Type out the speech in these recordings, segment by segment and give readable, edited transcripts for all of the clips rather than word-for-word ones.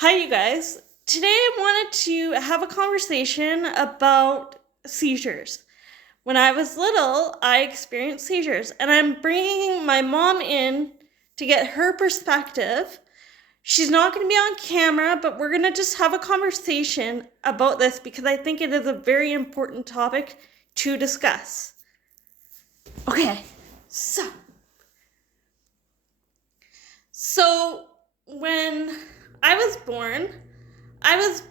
Hi, you guys. Today I wanted to have a conversation about seizures. When I was little, I experienced seizures, and I'm bringing my mom in to get her perspective. She's not going to be on camera, but we're going to just have a conversation about this because I think it is a very important topic to discuss. Okay, so when I was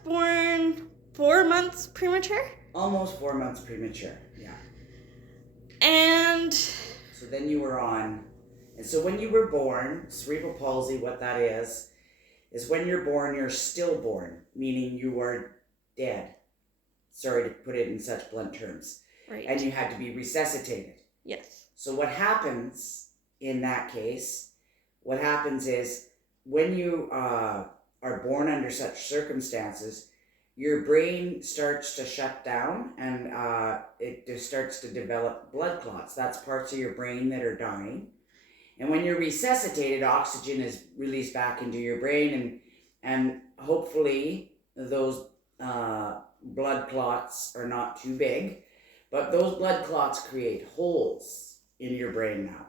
born 4 months premature. Almost 4 months premature, yeah. And So then you were on, and so when you were born, cerebral palsy, what that is when you're born, you're stillborn, meaning you are dead. Sorry to put it in such blunt terms. right. And you had to be resuscitated. Yes. So what happens in that case, what happens is when you are born under such circumstances, your brain starts to shut down and it just starts to develop blood clots. That's parts of your brain that are dying. And when you're resuscitated, oxygen is released back into your brain, and hopefully those blood clots are not too big. But those blood clots create holes in your brain now,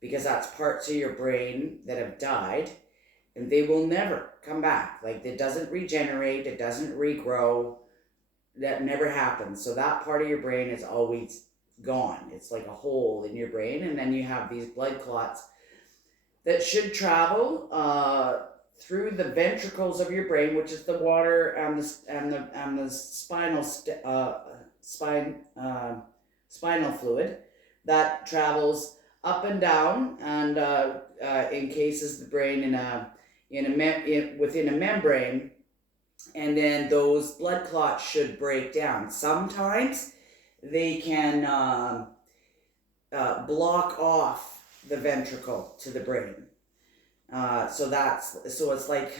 because that's parts of your brain that have died, and they will never come back. Like, it doesn't regenerate, it doesn't regrow, that never happens. So that part of your brain is always gone. It's like a hole in your brain, and then you have these blood clots that should travel through the ventricles of your brain, which is the water and the spinal fluid that travels up and down, and encases the brain within a membrane, and then those blood clots should break down. Sometimes they can block off the ventricle to the brain. So it's like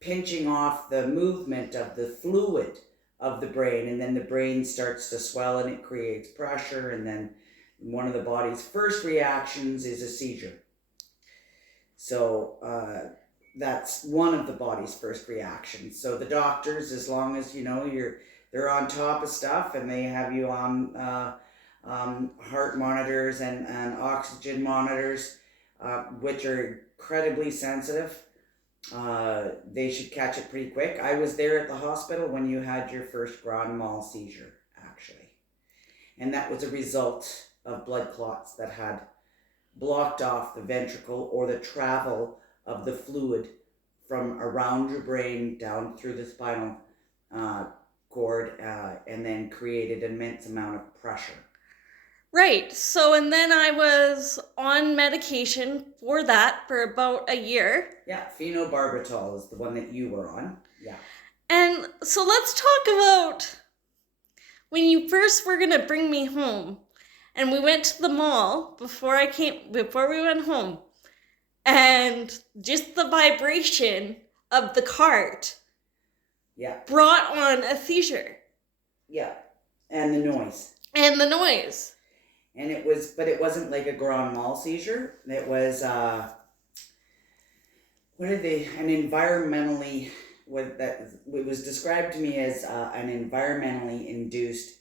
pinching off the movement of the fluid of the brain, and then the brain starts to swell and it creates pressure, and then one of the body's first reactions is a seizure. So that's one of the body's first reactions. So the doctors, as long as they're on top of stuff and they have you on heart monitors and oxygen monitors, which are incredibly sensitive, they should catch it pretty quick. I was there at the hospital when you had your first grand mal seizure, actually. And that was a result of blood clots that had blocked off the ventricle, or the travel of the fluid from around your brain down through the spinal cord, and then created an immense amount of pressure. Right. So, and then I was on medication for that for about a year. Yeah, phenobarbital is the one that you were on. Yeah. And so let's talk about when you first were going to bring me home. And we went to the mall before we went home. And just the vibration of the cart, yeah, brought on a seizure. Yeah. And the noise. And the noise. And it wasn't like a grand mal seizure. It was, an environmentally, it was described to me as an environmentally induced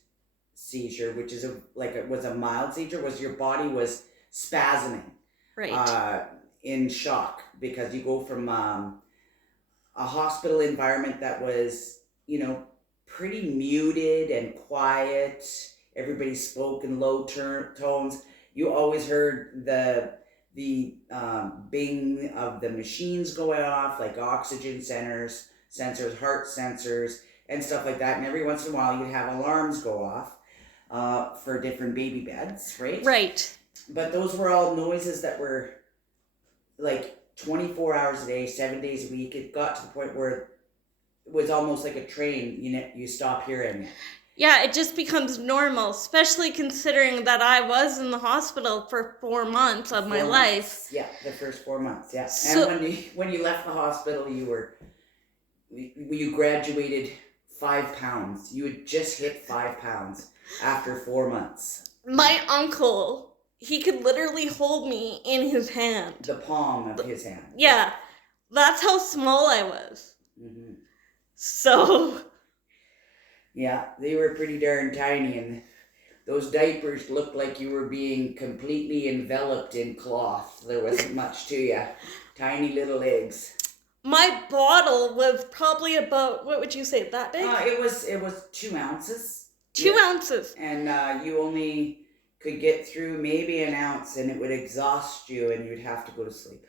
seizure, which is was a mild seizure, was your body was spasming. Right. In shock, because you go from a hospital environment that was, pretty muted and quiet. Everybody spoke in low tones. You always heard the bing of the machines going off, like oxygen sensors, heart sensors, and stuff like that. And every once in a while, you'd have alarms go off for different baby beds, right? Right. But those were all noises that were like 24 hours a day, 7 days a week. It got to the point where it was almost like a train. You stop hearing it. Yeah, it just becomes normal, especially considering that I was in the hospital for 4 months of my life. Yeah, the first 4 months, yeah. So, and when you left the hospital, you graduated 5 pounds. You had just hit 5 pounds after 4 months. My uncle, he could literally hold me in his hand. The palm of his hand. Yeah, that's how small I was. Mm-hmm. So, Yeah, they were pretty darn tiny, and those diapers looked like you were being completely enveloped in cloth. There wasn't much to you. Tiny little legs. my bottle was probably about, what would you say, that big? It was 2 ounces. 2 ounces. And you only could get through maybe an ounce, and it would exhaust you, and you'd have to go to sleep.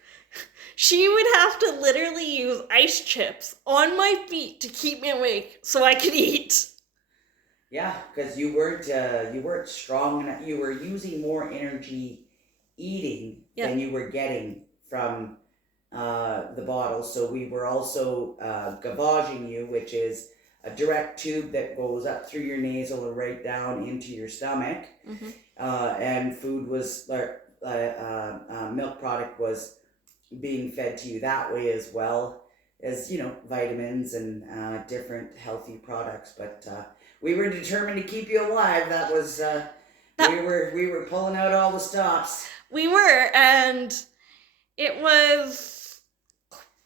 She would have to literally use ice chips on my feet to keep me awake so I could eat. Yeah, because you weren't strong enough. You were using more energy eating than you were getting from the bottle. So we were also gavaging you, which is a direct tube that goes up through your nasal and right down into your stomach. Mm-hmm. And food was milk product was being fed to you that way, as well as vitamins and different healthy products. But we were determined to keep you alive. That was we were pulling out all the stops. We were, and it was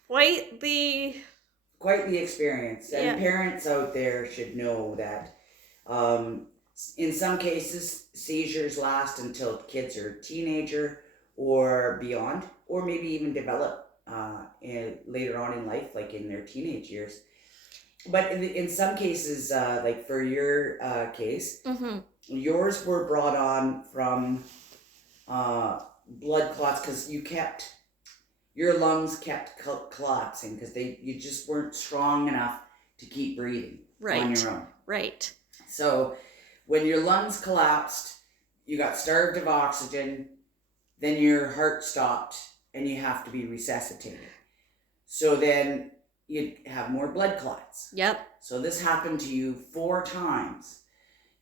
quite the experience. And parents out there should know that in some cases seizures last until kids are teenager or beyond, or maybe even develop later on in life, like in their teenage years. But in some cases, like for your case, Mm-hmm. yours were brought on from blood clots, because your lungs kept collapsing because you just weren't strong enough to keep breathing on your own. Right. So when your lungs collapsed, you got starved of oxygen, then your heart stopped, and you have to be resuscitated. So then you'd have more blood clots. Yep. So this happened to you 4 times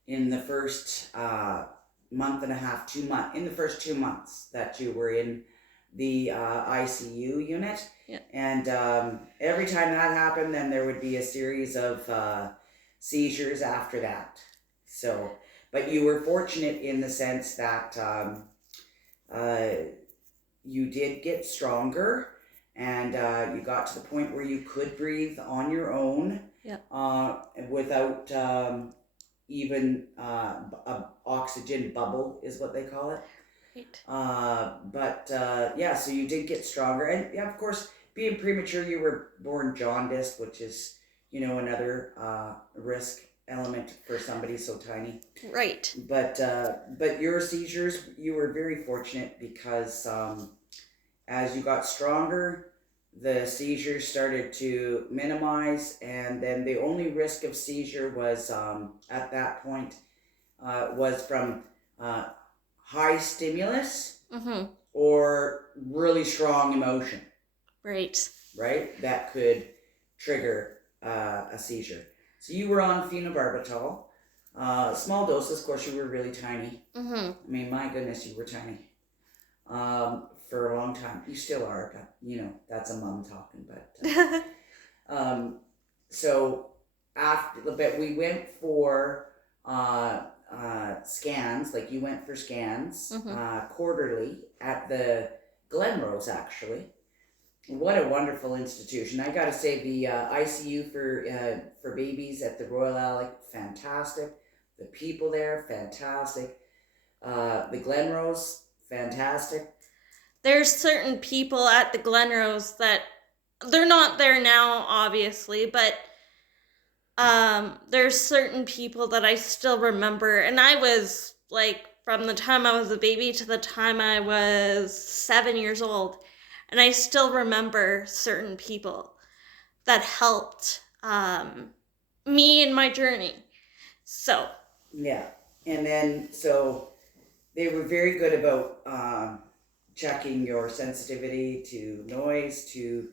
in the first month and a half, 2 months, in the first 2 months that you were in the ICU unit. Yeah. And every time that happened, then there would be a series of seizures after that. So, but you were fortunate in the sense that you did get stronger, and you got to the point where you could breathe on your own. Yeah. Without even a oxygen bubble is what they call it. Right. So you did get stronger, and of course, being premature, you were born jaundiced, which is another risk element for somebody so tiny. Right. But your seizures, you were very fortunate, because as you got stronger, the seizures started to minimize, and then the only risk of seizure was at that point was from high stimulus. Mm-hmm. Or really strong emotion. Right. That could trigger a seizure. So you were on phenobarbital, small doses. Of course, you were really tiny. Mm-hmm. I mean, my goodness, you were tiny for a long time. You still are, but that's a mom talking. But so but we went for scans. Like, you went for scans quarterly at the Glenrose, actually. What a wonderful institution. I gotta say, the ICU for babies at the Royal Alec, fantastic. The people there, fantastic. The Glenrose, fantastic. There's certain people at the Glenrose that they're not there now, obviously, but there's certain people that I still remember, and I was like, from the time I was a baby to the time I was 7 years old, and I still remember certain people that helped me in my journey. So yeah, and then so they were very good about checking your sensitivity to noise, to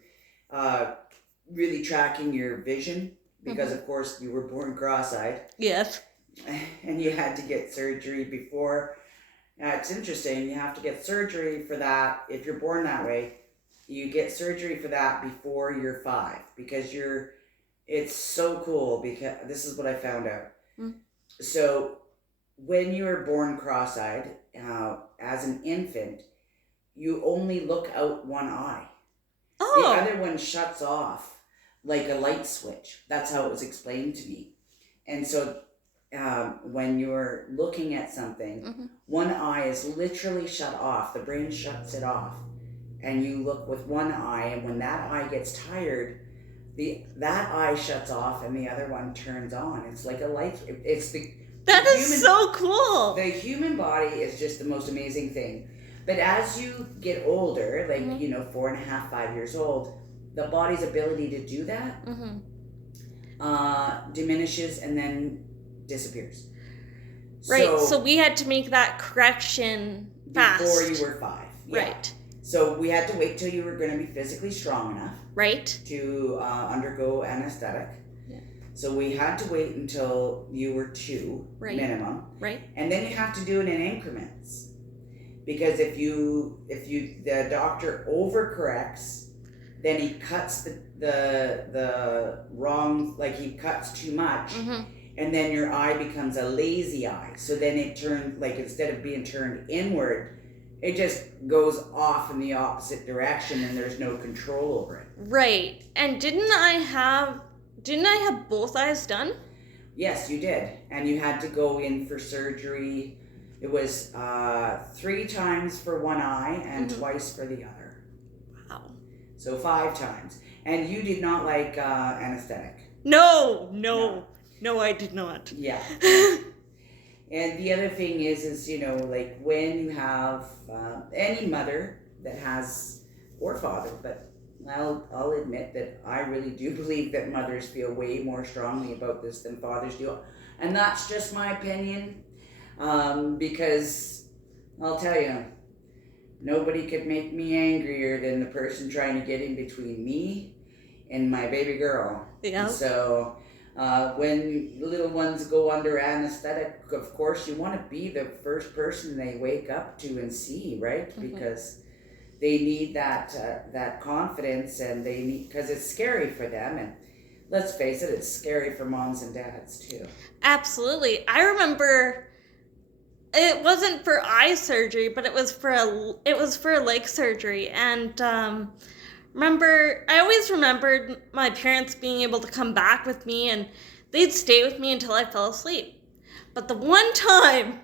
really tracking your vision, because of course you were born cross-eyed. Yes. And you had to get surgery before. It's interesting, you have to get surgery for that. If you're born that way, you get surgery for that before you're 5, because it's so cool, because this is what I found out. So when you are born cross-eyed, as an infant, you only look out one eye. The other one shuts off like a light switch. That's how it was explained to me. And so when you're looking at something, Mm-hmm. one eye is literally shut off. The brain shuts it off. And you look with one eye, and when that eye gets tired, that eye shuts off and the other one turns on. It's like a light. It's that is so cool. The human body is just the most amazing thing. But as you get older, like, Mm-hmm. 4.5, 5 years old, the body's ability to do that diminishes and then disappears. Right. So we had to make that correction fast. Before you were 5. Yeah. Right. So we had to wait till you were going to be physically strong enough. Right. To undergo anesthetic. Yeah. So we had to wait until you were 2 minimum. Right. And then you have to do it in increments. Because if the doctor overcorrects, then he cuts the wrong, like he cuts too much, and then your eye becomes a lazy eye. So then it turns, like, instead of being turned inward, it just goes off in the opposite direction, and there's no control over it. Right. And didn't I have both eyes done? Yes, you did. And you had to go in for surgery. It was 3 times for one eye and twice for the other. Wow. So 5 times. And you did not like anesthetic. No, I did not. Yeah. And the other thing is like when you have any mother that has, or father, but I'll admit that I really do believe that mothers feel way more strongly about this than fathers do. And that's just my opinion, because I'll tell you, nobody could make me angrier than the person trying to get in between me and my baby girl. Yeah. So when little ones go under anesthetic, of course, you want to be the first person they wake up to and see, right? Because they need that confidence, and they need, because it's scary for them, and let's face it, it's scary for moms and dads too. Absolutely. I remember it wasn't for eye surgery, but it was for a leg surgery, and I always remembered my parents being able to come back with me, and they'd stay with me until I fell asleep. But the one time,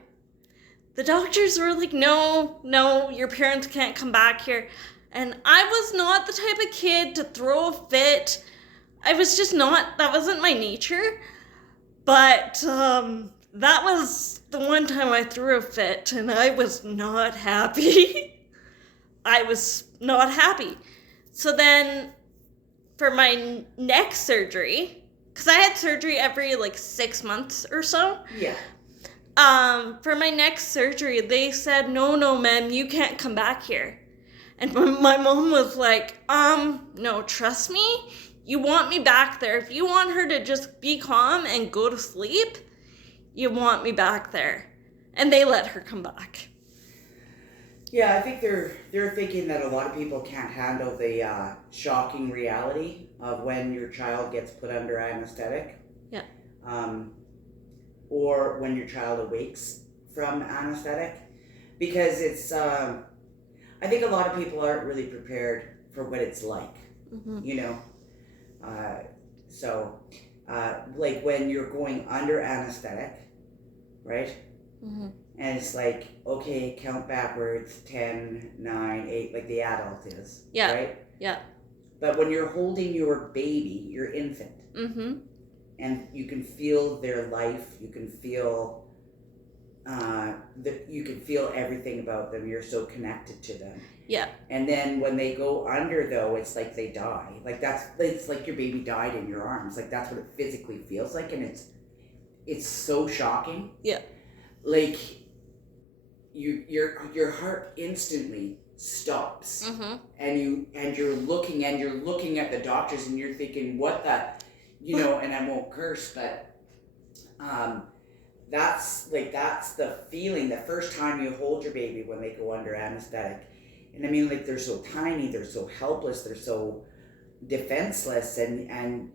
the doctors were like, no, your parents can't come back here. And I was not the type of kid to throw a fit. I was just not, that wasn't my nature. But that was the one time I threw a fit, and I was not happy. I was not happy. So then, for my neck surgery, because I had surgery every 6 months or so. Yeah. For my neck surgery, they said, no, ma'am, you can't come back here. And my mom was like, no, trust me, you want me back there. If you want her to just be calm and go to sleep, you want me back there. And they let her come back. Yeah, I think they're thinking that a lot of people can't handle the shocking reality of when your child gets put under anesthetic. Yeah. Or when your child awakes from anesthetic, because it's I think a lot of people aren't really prepared for what it's like. So like when you're going under anesthetic, right? And it's like, okay, count backwards, 10, 9, 8, like the adult is. Yeah. Right? Yeah. But when you're holding your baby, your infant, and you can feel their life, you can feel everything about them. You're so connected to them. Yeah. And then when they go under, though, it's like they die. Like it's like your baby died in your arms. Like that's what it physically feels like, and it's so shocking. Yeah. Like your heart instantly stops, and you're looking at the doctors, and you're thinking, what the, and I won't curse, but that's the feeling the first time you hold your baby when they go under anesthetic. And I mean, like, they're so tiny, they're so helpless, they're so defenseless, and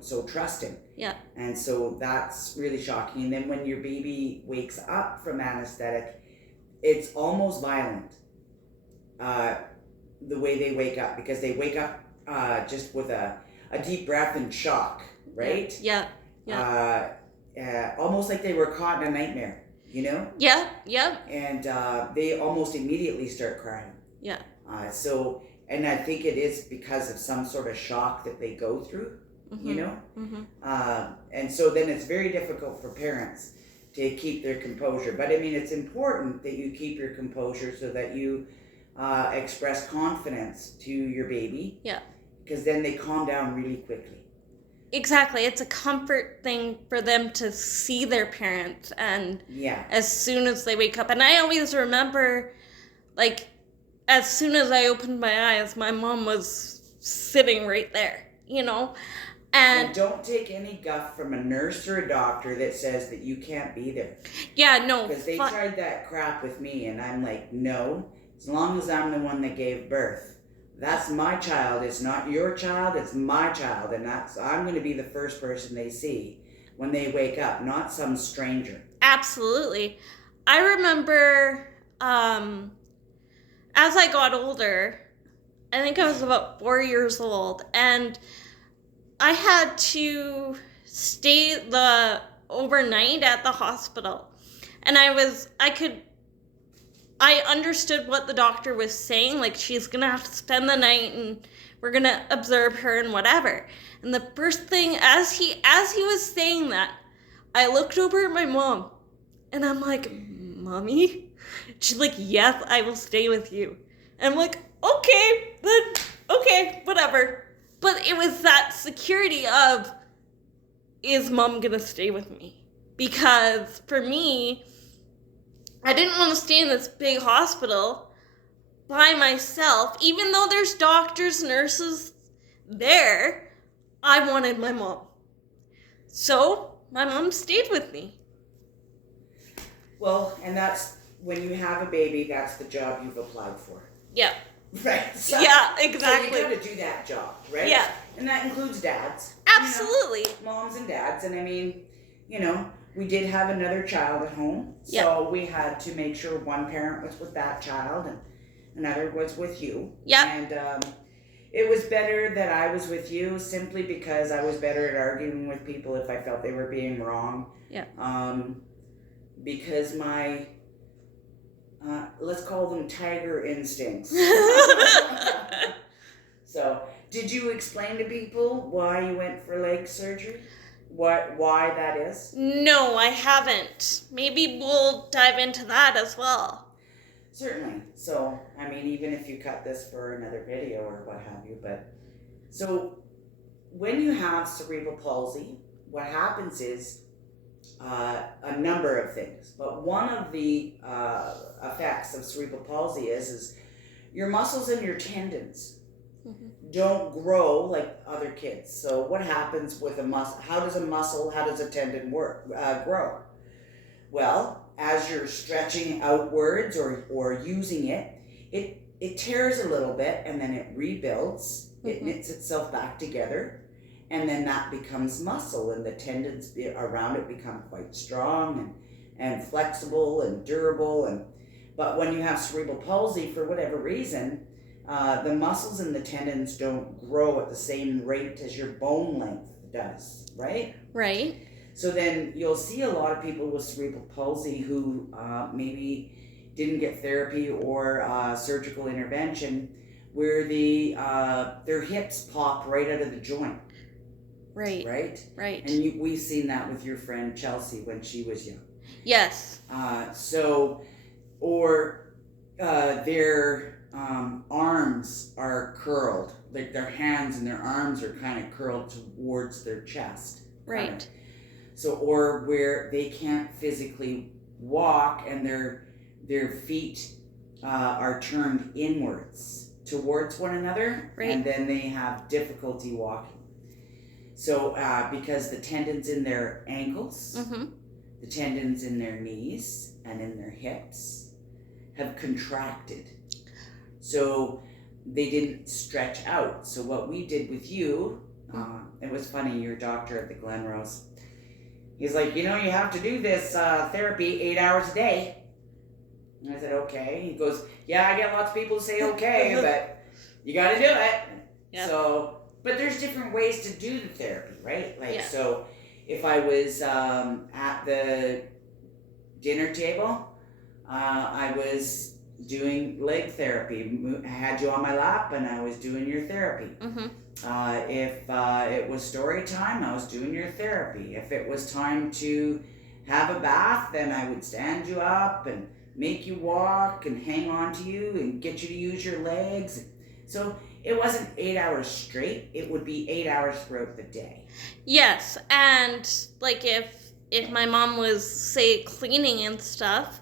so trusting. Yeah. And so that's really shocking. And then when your baby wakes up from anesthetic, it's almost violent, the way they wake up, because they wake up just with a a deep breath in shock, right? Yeah. Yeah. Almost like they were caught in a nightmare, you know? Yeah. Yeah. And they almost immediately start crying. Yeah. And I think it is because of some sort of shock that they go through, you know? And so then it's very difficult for parents to keep their composure. But I mean, it's important that you keep your composure so that you express confidence to your baby. Yeah. Because then they calm down really quickly. Exactly. It's a comfort thing for them to see their parents, and as soon as they wake up. And I always remember, like, as soon as I opened my eyes, my mom was sitting right there, you know? And don't take any guff from a nurse or a doctor that says that you can't be there. Yeah, no. Because they tried that crap with me, and I'm like, no, as long as I'm the one that gave birth. That's my child. It's not your child. It's my child. And I'm going to be the first person they see when they wake up, not some stranger. Absolutely. I remember as I got older, I think I was about 4 years old, and I had to stay the overnight at the hospital. And I understood what the doctor was saying, like, she's gonna have to spend the night and we're gonna observe her and whatever. And the first thing, as he was saying that, I looked over at my mom and I'm like, Mommy? She's like, yes, I will stay with you. And I'm like, okay, then, okay, whatever. But it was that security of, is Mom gonna stay with me? Because for me, I didn't want to stay in this big hospital by myself. Even though there's doctors, nurses there, I wanted my mom. So my mom stayed with me. Well, and that's, when you have a baby, that's the job you've applied for. Yeah. Right. So, yeah, exactly. So you got to do that job, right? Yeah. And that includes dads. Absolutely. You know, moms and dads. And I mean, you know, we did have another child at home. Yep. So we had to make sure one parent was with that child and another was with you. Yeah. And it was better that I was with you simply because I was better at arguing with people if I felt they were being wrong. Yeah. Because my, let's call them tiger instincts. So, did you explain to people why you went for leg surgery? Why that is? No, I haven't. Maybe we'll dive into that as well. Certainly. So, I mean, even if you cut this for another video or what have you, but so when you have cerebral palsy, what happens is a number of things, but one of the effects of cerebral palsy is your muscles and your tendons don't grow like other kids. So what happens with a muscle? How does a tendon grow? Well, as you're stretching outwards or using it, it tears a little bit and then it rebuilds. It knits itself back together, and then that becomes muscle, and the tendons around it become quite strong and flexible and durable. But when you have cerebral palsy, for whatever reason, the muscles and the tendons don't grow at the same rate as your bone length does, right? Right. So then you'll see a lot of people with cerebral palsy who maybe didn't get therapy or surgical intervention, where their hips pop right out of the joint. Right. Right? Right. And we've seen that with your friend Chelsea when she was young. Yes. Their arms are curled, like their hands and their arms are kind of curled towards their chest. Right. Kinda. So, or where they can't physically walk and their feet are turned inwards towards one another, right. And then they have difficulty walking. So, because the tendons in their ankles, the tendons in their knees and in their hips have contracted. So they didn't stretch out. So what we did with you, it was funny, your doctor at the Glenrose, he's like, you have to do this therapy 8 hours a day. And I said, okay. He goes, yeah, I get lots of people who say okay, but you got to do it. Yep. So, But there's different ways to do the therapy, right? Like, Yeah. so if I was at the dinner table, I was doing leg therapy. I had you on my lap and I was doing your therapy. Mm-hmm. If it was story time, I was doing your therapy. If it was time to have a bath, then I would stand you up and make you walk and hang on to you and get you to use your legs. So it wasn't 8 hours straight. It would be 8 hours throughout the day. Yes, and like if my mom was, say, cleaning and stuff,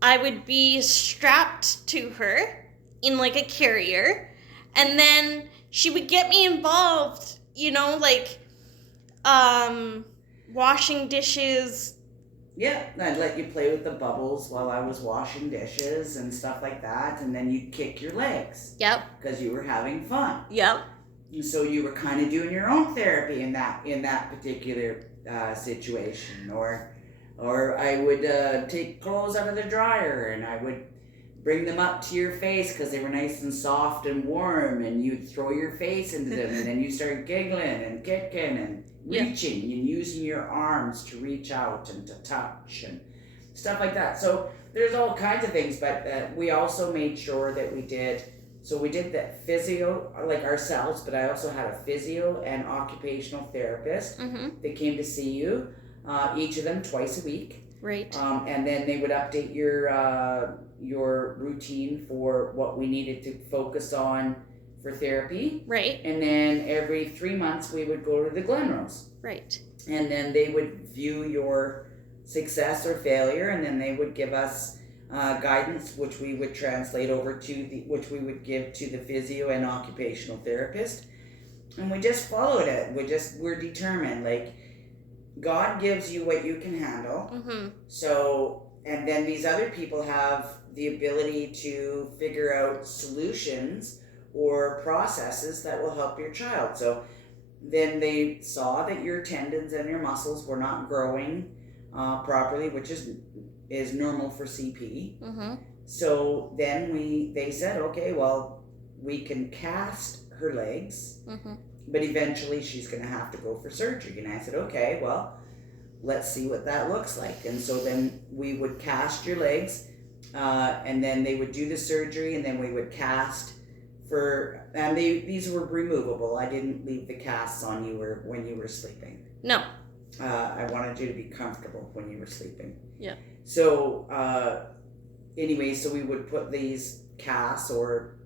I would be strapped to her in like a carrier, and then she would get me involved, like washing dishes. Yeah, I'd let you play with the bubbles while I was washing dishes and stuff like that, and then you'd kick your legs. Yep. Because you were having fun. Yep. So you were kind of doing your own therapy in that particular situation, or I would take clothes out of the dryer and I would bring them up to your face because they were nice and soft and warm, and you'd throw your face into them, and then you start giggling and kicking and reaching and using your arms to reach out and to touch and stuff like that. So there's all kinds of things, but we also made sure that we did the physio, like ourselves, but I also had a physio and occupational therapist that came to see you, each of them twice a week. Right. And then they would update your routine for what we needed to focus on for therapy. Right. And then every 3 months we would go to the Glenrose. Right. And then they would view your success or failure, and then they would give us guidance, which we would translate over which we would give to the physio and occupational therapist, and we just followed it. We're determined. Like, God gives you what you can handle. So, and then these other people have the ability to figure out solutions or processes that will help your child. So then they saw that your tendons and your muscles were not growing properly, which is normal for CP. So then they said, okay, well, we can cast her legs, but eventually she's going to have to go for surgery. And I said, okay, well, let's see what that looks like. And so then we would cast your legs, and then they would do the surgery, and then we would cast and these were removable. I didn't leave the casts on you when you were sleeping. No. I wanted you to be comfortable when you were sleeping. Yeah. So anyway, so we would put these casts or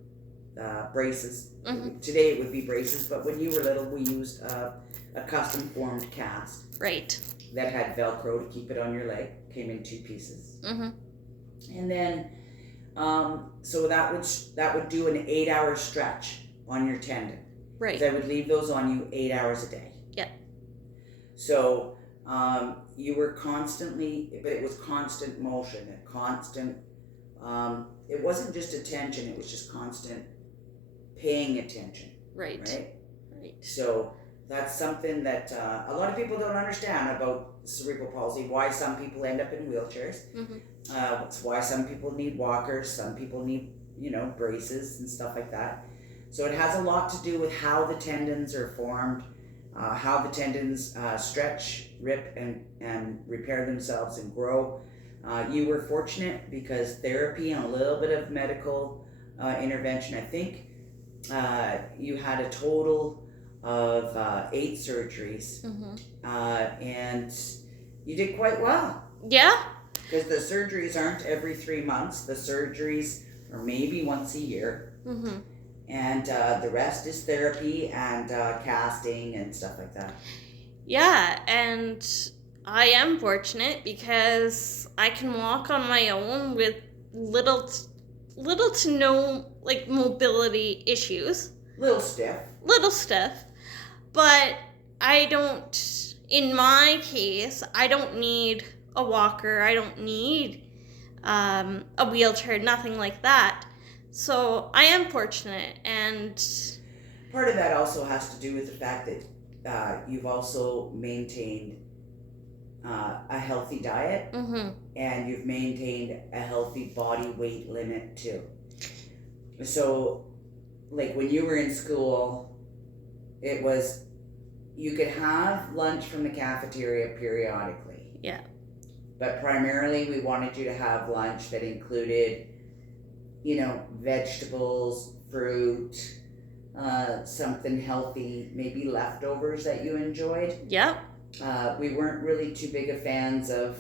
braces. Today it would be braces, but when you were little, we used a custom formed cast. Right. That had Velcro to keep it on your leg. Came in 2 pieces. And then, so that would do an 8-hour stretch on your tendon. Right. So I would leave those on you 8 hours a day. Yeah. So you were constantly, but it was constant motion, it wasn't just attention, it was just constant paying attention. Right. Right. So that's something that a lot of people don't understand about cerebral palsy, why some people end up in wheelchairs. It's why some people need walkers, some people need, braces and stuff like that. So it has a lot to do with how the tendons are formed, how the tendons stretch, rip, and repair themselves and grow. You were fortunate because therapy and a little bit of medical intervention, I think you had a total of 8 surgeries, and you did quite well. Yeah. Because the surgeries aren't every 3 months. The surgeries are maybe once a year. And the rest is therapy and casting and stuff like that. Yeah, and I am fortunate because I can walk on my own with little to no mobility issues. Little stiff. But I don't, in my case, I don't need a walker. I don't need a wheelchair, nothing like that. So I am fortunate, and part of that also has to do with the fact that you've also maintained a healthy diet, and you've maintained a healthy body weight limit too. So, like when you were in school, It was, you could have lunch from the cafeteria periodically. Yeah. But primarily we wanted you to have lunch that included, vegetables, fruit, something healthy, maybe leftovers that you enjoyed. Yep. We weren't really too big of fans of,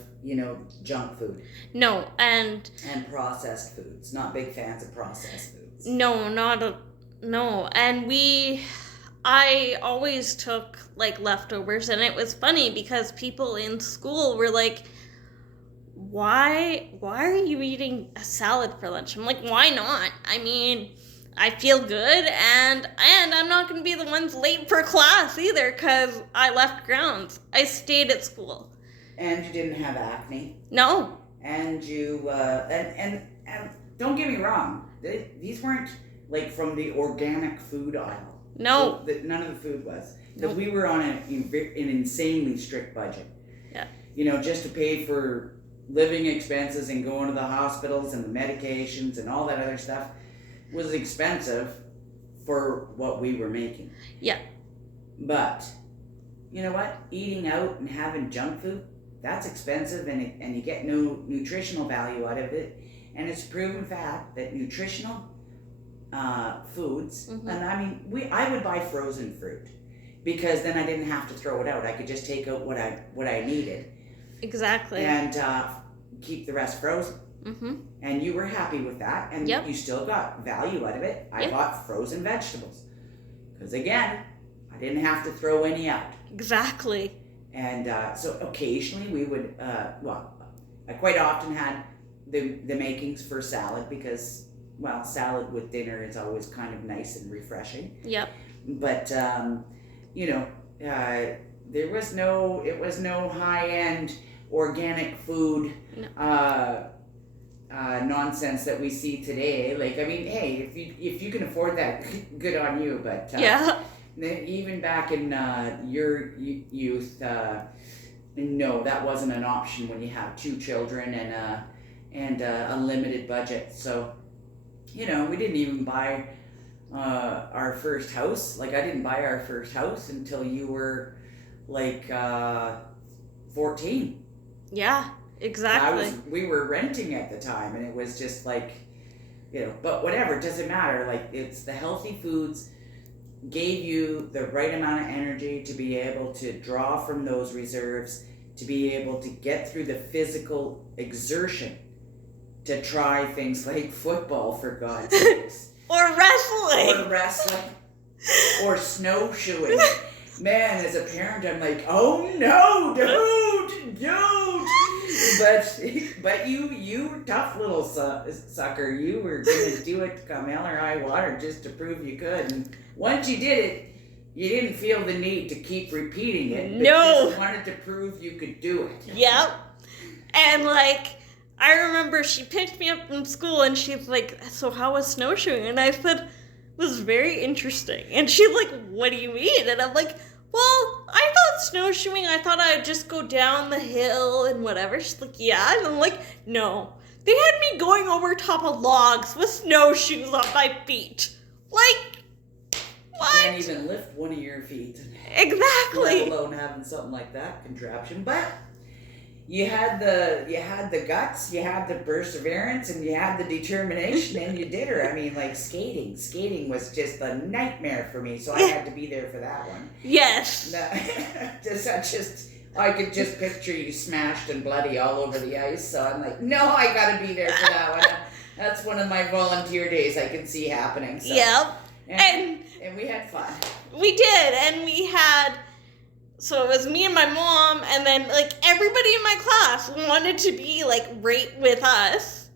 junk food. No, and processed foods. Not big fans of processed foods. No, and I always took like leftovers, and it was funny because people in school were like, why are you eating a salad for lunch? I'm like, why not? I mean, I feel good, and I'm not going to be the ones late for class either because I left grounds. I stayed at school. And you didn't have acne. No. And you, and don't get me wrong, these weren't like from the organic food aisle. No. So none of the food was. Because we were on an insanely strict budget. Yeah. Just to pay for living expenses and going to the hospitals and the medications and all that other stuff was expensive for what we were making. Yeah. But, you know what? Eating out and having junk food, that's expensive, and you get no nutritional value out of it. And it's proven fact that nutritional foods, and I mean, I would buy frozen fruit because then I didn't have to throw it out. I could just take out what I needed. Exactly. And keep the rest frozen. Mm-hmm. And you were happy with that, and you still got value out of it. I bought frozen vegetables because, again, I didn't have to throw any out. Exactly. And so occasionally we would, I quite often had the makings for salad because, salad with dinner is always kind of nice and refreshing. Yep. But, it was no high-end organic food nonsense that we see today. Like, I mean, hey, if you can afford that, good on you. But even back in your youth, no, that wasn't an option when you have 2 children and a limited budget. So, we didn't even buy our first house. Like, I didn't buy our first house until you were like 14. Yeah, exactly. We were renting at the time, and it was just like, but whatever, it doesn't matter. Like, it's the healthy foods gave you the right amount of energy to be able to draw from those reserves, to be able to get through the physical exertion, to try things like football, for God's sakes. Or wrestling. Or snowshoeing. Man, as a parent, I'm like, oh no, don't. But you tough little sucker. You were gonna do it come hell or high water just to prove you could. And once you did it, you didn't feel the need to keep repeating it. No. You just wanted to prove you could do it. Yep. And I remember she picked me up from school and she's like, so how was snowshoeing? And I said, it was very interesting. And she's like, what do you mean? And I'm like, well, I thought snowshoeing, I thought I'd just go down the hill and whatever. She's like, yeah. And I'm like, no. They had me going over top of logs with snowshoes on my feet. Like, what? You can't even lift one of your feet. Exactly. Let alone having something like that contraption. But you had the guts, you had the perseverance, and you had the determination, and you did her. I mean, like skating. Skating was just a nightmare for me, so I had to be there for that one. Yes. I could just picture you smashed and bloody all over the ice, so I'm like, no, I gotta be there for that one. That's one of my volunteer days I can see happening. So. Yep. And we had fun. We did, and we had... So it was me and my mom, and then, everybody in my class wanted to be, right with us.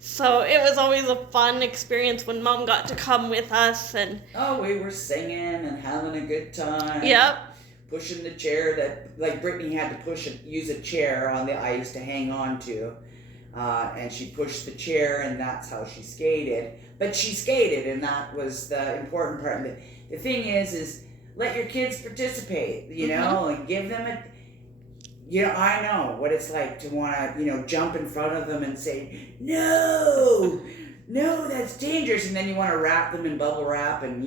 So it was always a fun experience when Mom got to come with us, and... Oh, we were singing and having a good time. Yep. Pushing the chair that, Brittany had to use a chair on the ice to hang on to. And she pushed the chair, and that's how she skated. But she skated, and that was the important part. The thing is let your kids participate, and give them I know what it's like to want to, jump in front of them and say, no, that's dangerous. And then you want to wrap them in bubble wrap and,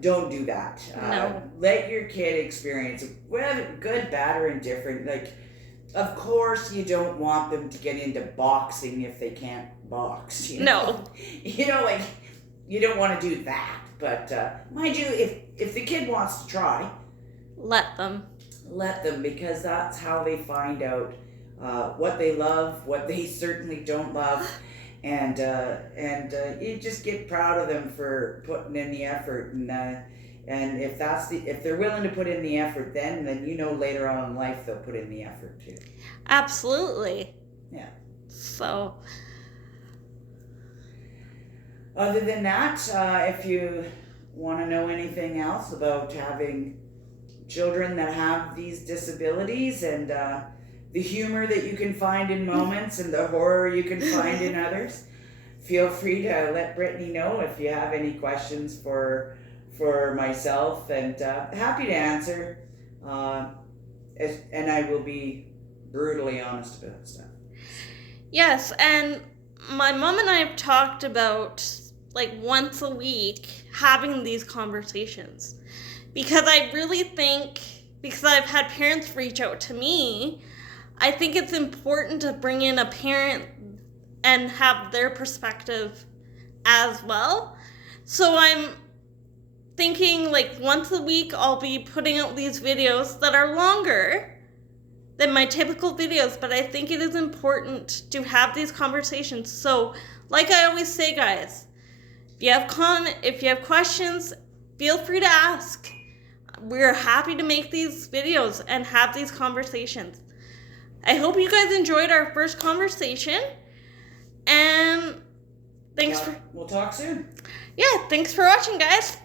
Don't do that. No. Let your kid experience it, whether good, bad, or indifferent. Like, of course, you don't want them to get into boxing if they can't box. You know? No. You know, like, you don't want to do that. But mind you, if the kid wants to try, Let them. because that's how they find out what they love, what they certainly don't love. And you just get proud of them for putting in the effort, and if they're willing to put in the effort, then you know later on in life they'll put in the effort too. Absolutely. Yeah. So, Other than that, if you want to know anything else about having children that have these disabilities, and the humor that you can find in moments and the horror you can find in others, feel free to let Brittany know if you have any questions for myself, and happy to answer. And I will be brutally honest about stuff. yes, and my mom and I have talked about, like, once a week having these conversations. Because I really think, because I've had parents reach out to me, I think it's important to bring in a parent and have their perspective as well. So I'm thinking, like, once a week I'll be putting out these videos that are longer than my typical videos, but I think it is important to have these conversations. So, like I always say, guys, if you have questions, feel free to ask. We're happy to make these videos and have these conversations. I hope you guys enjoyed our first conversation, and thanks We'll talk soon. thanks for watching, guys.